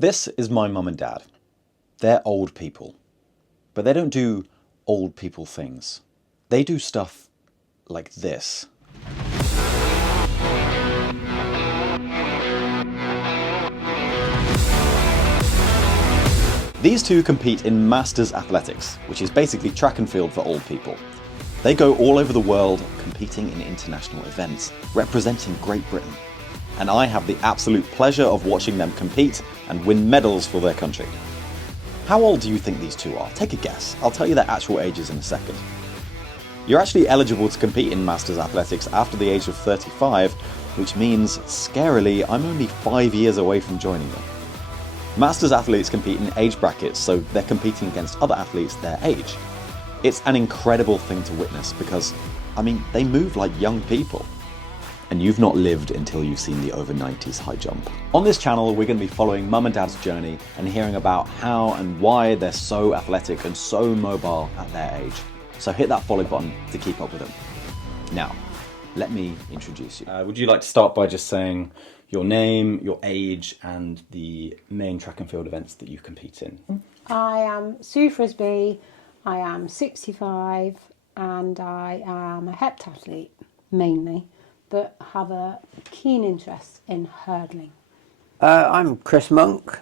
This is my mum and dad. They're old people, but they don't do old people things. They do stuff like this. These two compete in Masters Athletics, which is basically track and field for old people. They go all over the world competing in international events, representing Great Britain. And I have the absolute pleasure of watching them compete and win medals for their country. How old do you think these two are? Take a guess. I'll tell you their actual ages in a second. You're actually eligible to compete in Masters Athletics after the age of 35, which means, scarily, I'm only 5 years away from joining them. Masters athletes compete in age brackets, so they're competing against other athletes their age. It's an incredible thing to witness because, they move like young people. And you've not lived until you've seen the over 90s high jump. On this channel, we're going to be following mum and dad's journey and hearing about how and why they're so athletic and so mobile at their age. So hit that follow button to keep up with them. Now, let me introduce you. Would you like to start by just saying your name, your age, and the main track and field events that you compete in? I am Sue Frisbee, I am 65, and I am a heptathlete mainly, but have a keen interest in hurdling. I'm Chris Monk.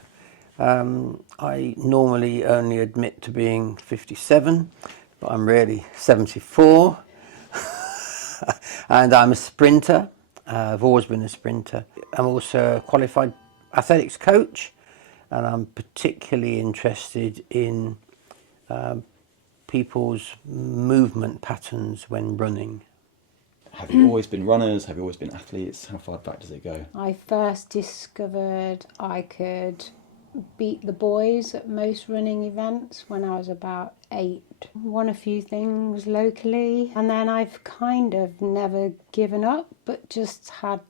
I normally only admit to being 57, but I'm really 74. And I'm a sprinter. I've always been a sprinter. I'm also a qualified athletics coach, and I'm particularly interested in people's movement patterns when running. Have you always been runners? Have you always been athletes? How far back does it go? I first discovered I could beat the boys at most running events when I was about 8. Won a few things locally, and then I've kind of never given up, but just had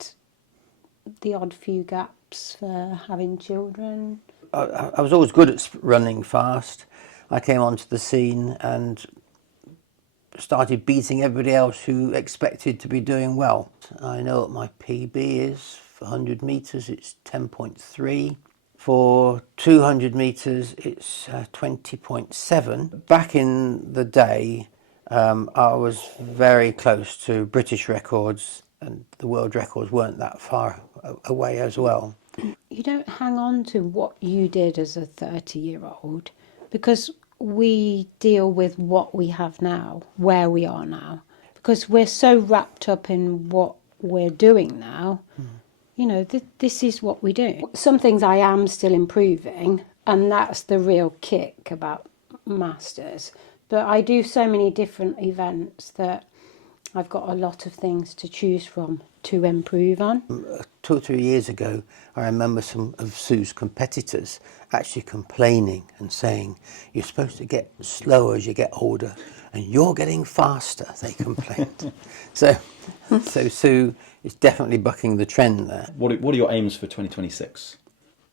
the odd few gaps for having children. I was always good at running fast. I came onto the scene and started beating everybody else who expected to be doing well. I know what my PB is. For 100 metres it's 10.3. For 200 metres it's 20.7. Back in the day I was very close to British records, and the world records weren't that far away as well. You don't hang on to what you did as a 30-year-old because we deal with what we have now, where we are now, because we're so wrapped up in what we're doing now. This is what we do. Some things I am still improving, and that's the real kick about Masters. But I do so many different events that I've got a lot of things to choose from to improve on. 2 or 3 years ago, I remember some of Sue's competitors actually complaining and saying, "You're supposed to get slower as you get older, and you're getting faster," they complained. so Sue is definitely bucking the trend there. What are your aims for 2026?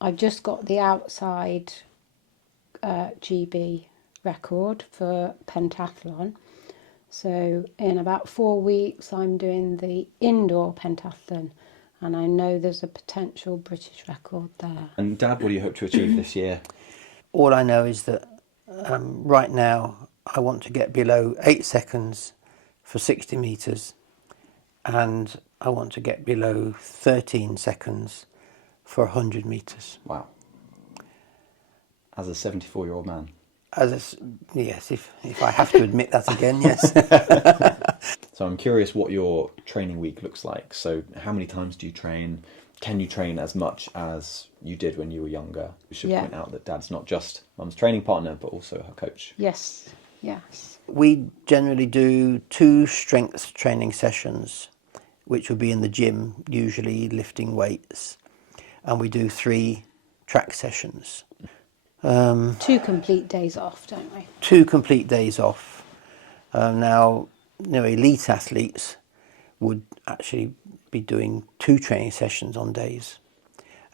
I've just got the outside GB record for pentathlon. So in about 4 weeks, I'm doing the indoor pentathlon, and I know there's a potential British record there. And Dad, what do you hope to achieve this year? All I know is that right now I want to get below 8 seconds for 60 metres, and I want to get below 13 seconds for 100 metres. Wow. As a 74-year-old man. Yes, if I have to admit that again, yes. So I'm curious what your training week looks like. So how many times do you train? Can you train as much as you did when you were younger? We should point out that Dad's not just Mum's training partner, but also her coach. Yes. We generally do 2 strength training sessions, which will be in the gym, usually lifting weights. And we do 3 track sessions. 2 complete days off, don't we? 2 complete days off. Now, elite athletes would actually be doing 2 training sessions on days,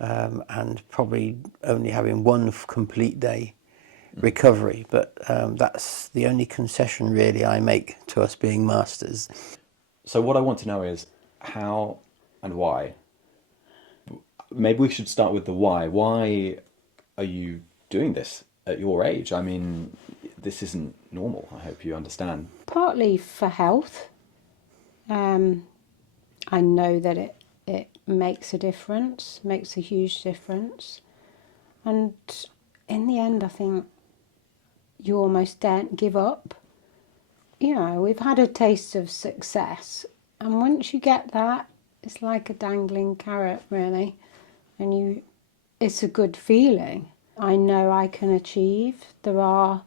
and probably only having 1 complete day recovery. But that's the only concession really I make to us being masters. So what I want to know is how and why. Maybe we should start with the why. Why are you doing this at your age? I mean, this isn't normal. I hope you understand. Partly for health. I know that it makes a difference, makes a huge difference. And in the end, I think you almost daren't give up. You know, we've had a taste of success. And once you get that, it's like a dangling carrot, really. And it's a good feeling. I know I can achieve. There are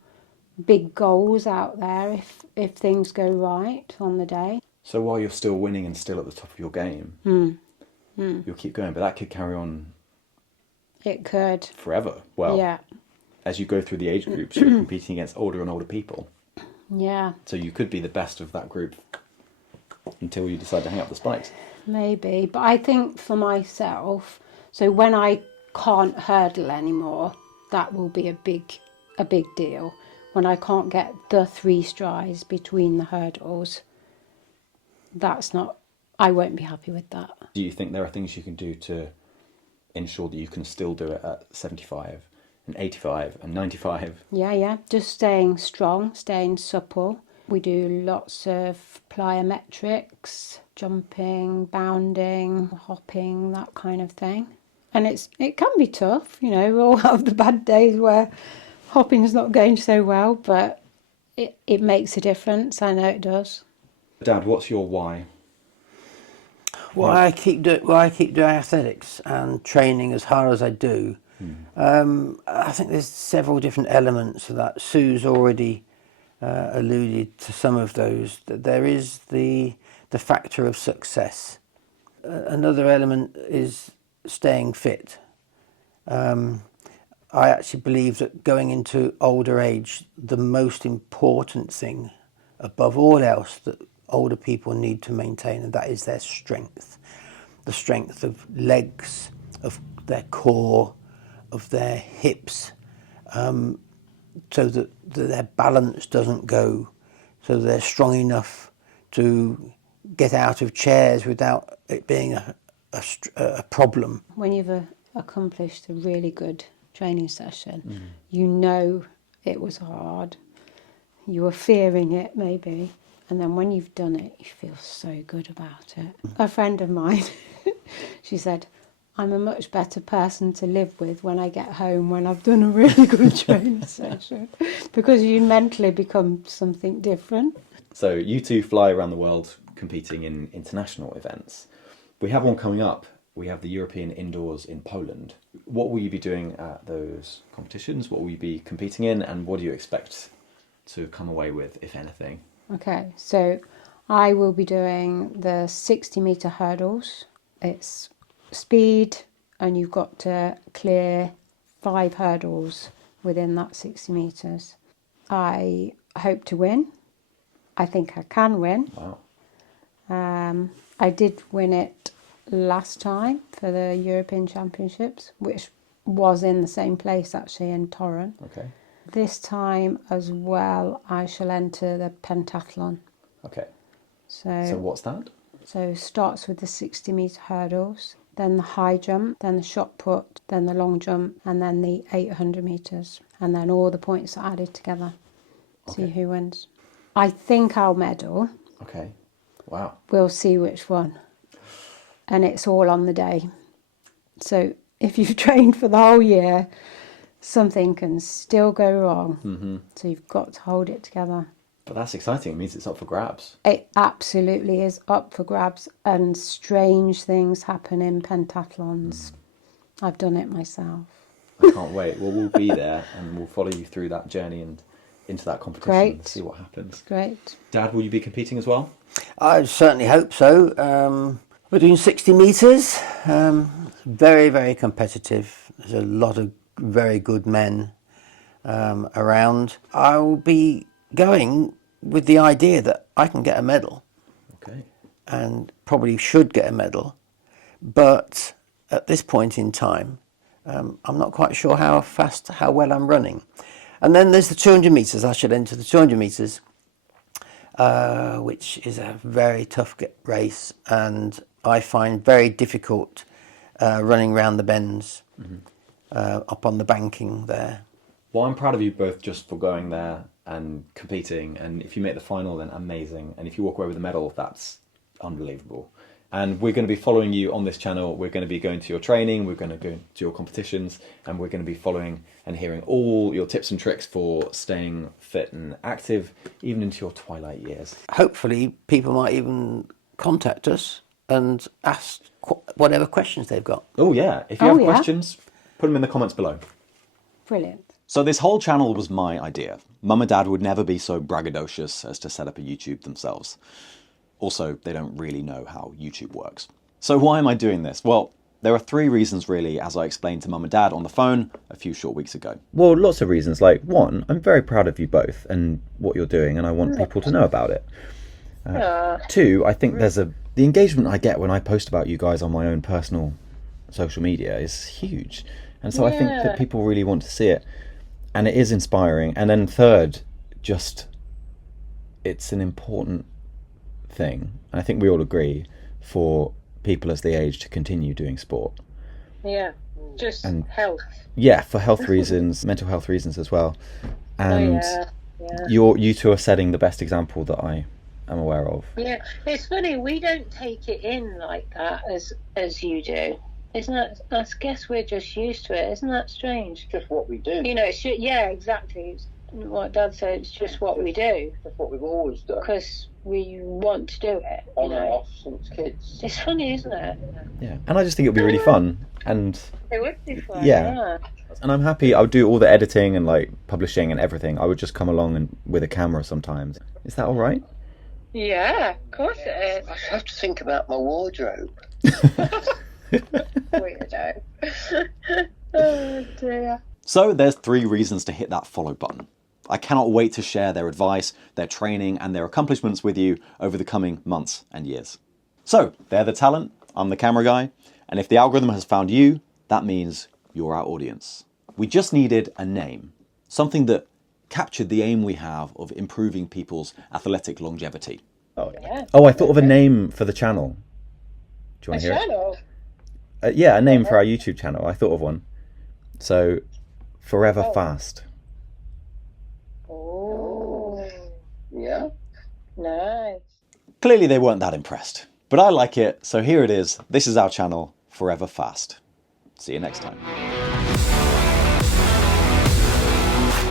big goals out there if things go right on the day. So while you're still winning and still at the top of your game, you'll keep going, but that could carry on It could. forever. Well, Yeah. as you go through the age groups, you're competing against older and older people. Yeah, So you could be the best of that group until you decide to hang up the spikes. maybe. But I think for myself, so when I can't hurdle anymore, that will be a big deal. When I can't get the 3 strides between the hurdles, I won't be happy with that. Do you think there are things you can do to ensure that you can still do it at 75 and 85 and 95? Yeah, just staying strong, staying supple. We do lots of plyometrics, jumping, bounding, hopping, that kind of thing. And it can be tough, you know, we all have the bad days where hopping's not going so well, but it makes a difference, I know it does. Dad, what's your why? Why I keep doing athletics and training as hard as I do. I think there's several different elements of that. Sue's already alluded to some of those. There is the factor of success. Another element is staying fit. I actually believe that going into older age, the most important thing above all else that older people need to maintain, and that is their strength. The strength of legs, of their core, of their hips, so that their balance doesn't go, so they're strong enough to get out of chairs without it being a problem. When you've accomplished a really good training session, you know it was hard. You were fearing it maybe, and then when you've done it, you feel so good about it. A friend of mine, she said, I'm a much better person to live with when I get home when I've done a really good training session, because you mentally become something different. So you two fly around the world competing in international events. We have one coming up. We have the European Indoors in Poland. What will you be doing at those competitions? What will you be competing in, and what do you expect to come away with, if anything? Okay, so I will be doing the 60-metre hurdles. It's speed, and you've got to clear 5 hurdles within that 60 metres. I hope to win. I think I can win. Wow. I did win it last time for the European Championships, which was in the same place actually, in Torun. Okay. This time as well, I shall enter the pentathlon. Okay. So what's that? So starts with the 60-metre hurdles, then the high jump, then the shot put, then the long jump, and then the 800 metres. And then all the points are added together. See who wins. I think I'll medal. Okay. Wow. We'll see which one. And it's all on the day. So if you've trained for the whole year, something can still go wrong. Mm-hmm. So you've got to hold it together. But that's exciting. It means it's up for grabs. It absolutely is up for grabs, and strange things happen in pentathlons. I've done it myself. I can't wait. Well, we'll be there and we'll follow you through that journey and into that competition. Great. And see what happens. Great. Dad, will you be competing as well? I certainly hope so. We're doing 60 metres. Very, very competitive. There's a lot of very good men around. I will be going with the idea that I can get a medal. Okay. And probably should get a medal. But at this point in time, I'm not quite sure how well I'm running. And then there's the 200 metres. I should enter the 200 metres, which is a very tough race, and I find very difficult running round the bends. Mm-hmm. up on the banking there. Well, I'm proud of you both just for going there and competing. And if you make the final, then amazing. And if you walk away with a medal, that's unbelievable. And we're going to be following you on this channel. We're going to be going to your training. We're going to go to your competitions. And we're going to be following and hearing all your tips and tricks for staying fit and active, even into your twilight years. Hopefully, people might even contact us and ask whatever questions they've got. Oh, yeah. If you Oh, have yeah. questions, put them in the comments below. Brilliant. So this whole channel was my idea. Mum and Dad would never be so braggadocious as to set up a YouTube themselves. Also, they don't really know how YouTube works. So why am I doing this? Well, there are 3 reasons really, as I explained to Mum and Dad on the phone a few short weeks ago. Well, lots of reasons. Like, 1, I'm very proud of you both and what you're doing, and I want people to know about it. 2, I think the engagement I get when I post about you guys on my own personal social media is huge. And so I think that people really want to see it. And it is inspiring. And then 3rd, just, it's an important thing, and I think we all agree, for people as they age to continue doing sport. Yeah, just And- health. Yeah, for health reasons, mental health reasons as well. And Yeah. you two are setting the best example that I am aware of. Yeah, it's funny, we don't take it in like that as you do. Isn't that, I guess we're just used to it. Isn't that strange? Just what we do. You know, yeah, exactly. It's what Dad said, it's just what we do. That's what we've always done. Because we want to do it. You On and know? off since kids. It's funny, isn't it? Yeah, and I just think it'll be really fun. And It would be fun. Yeah. I'm happy. I would do all the editing and like publishing and everything. I would just come along and with a camera sometimes. Is that all right? Yeah, of course it I have to think about my wardrobe. is. Weirdo. Oh dear. So there's 3 reasons to hit that follow button. I cannot wait to share their advice, their training, and their accomplishments with you over the coming months and years. So they're the talent, I'm the camera guy, and if the algorithm has found you, that means you're our audience. We just needed a name, something that captured the aim we have of improving people's athletic longevity. Yeah. Oh, I thought of a name for the channel. Do you want to hear it? Channel. Yeah, a name for our YouTube channel. I thought of one. So, Forever Fast. Oh, Yeah? nice. Clearly they weren't that impressed, but I like it, so here it is. This is our channel, Forever Fast. See you next time.